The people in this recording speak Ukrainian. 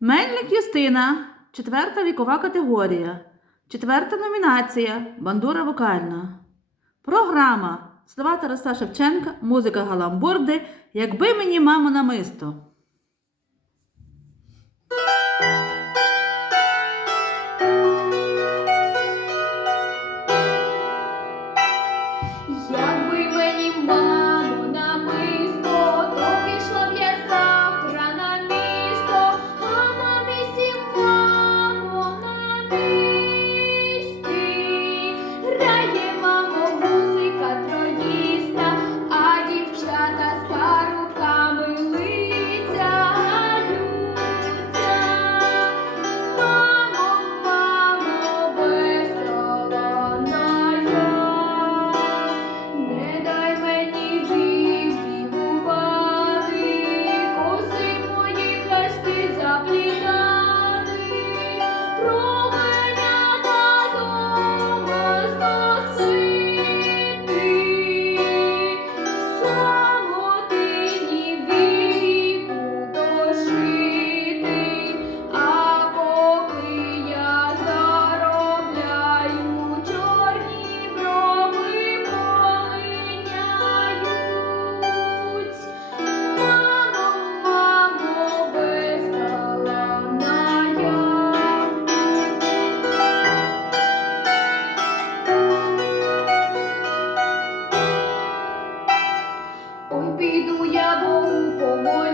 Мельник Юстина, четверта вікова категорія. Четверта номінація Бандура вокальна. Програма Слова Тараса Шевченка, музика Галамбурди, Якби мені мама намисто. যাব উপময়